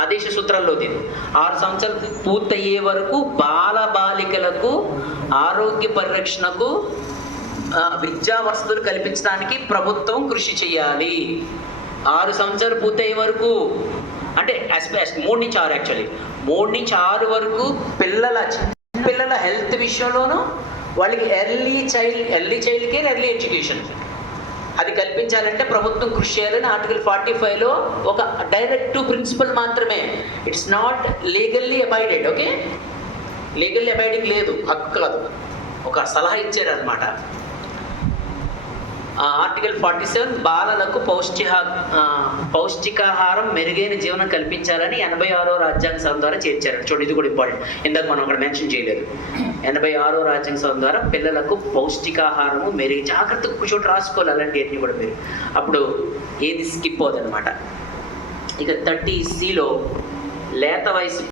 ఆదేశ సూత్రాల్లో ఉంది. 6 సంవత్సరాలు పూర్తయ్యే వరకు బాలికలకు ఆరోగ్య పరిరక్షణకు విద్యా వసతులు కల్పించడానికి ప్రభుత్వం కృషి చేయాలి. 6 సంవత్సరాలు పూర్తయ్యే వరకు అంటే 3 నుంచి 6 యాక్చువల్లీ 3 నుంచి 6 వరకు పిల్లల హెల్త్ విషయంలోనూ వాళ్ళకి early child care, early education అది కల్పించాలంటే ప్రభుత్వం కృషి చేయాలని ఆర్టికల్ 45లో ఒక డైరెక్టివ్ ప్రిన్సిపల్ మాత్రమే. It's not legally abided. Okay, legally abiding లేదు, హక్కు కాదు, ఒక సలహా ఇచ్చారనమాట. ఆర్టికల్ 47 బాలలకు పౌష్టికాహారం, మెరుగైన జీవనం కల్పించాలని 86వ రాజ్యాంగ సభ ద్వారా చేర్చారు. చూడండి, ఇది కూడా ఇంపార్టెంట్, ఇందాక మనం అక్కడ మెన్షన్ చేయలేదు. 86వ రాజ్యాంగ సభ ద్వారా పిల్లలకు పౌష్టికాహారము జాగ్రత్తగా చోటు రాసుకోవాలి. అలాంటివన్నీ కూడా మీరు అప్పుడు ఏది స్కిప్ అవుతుంది అనమాట. ఇక 30C లేత వయసు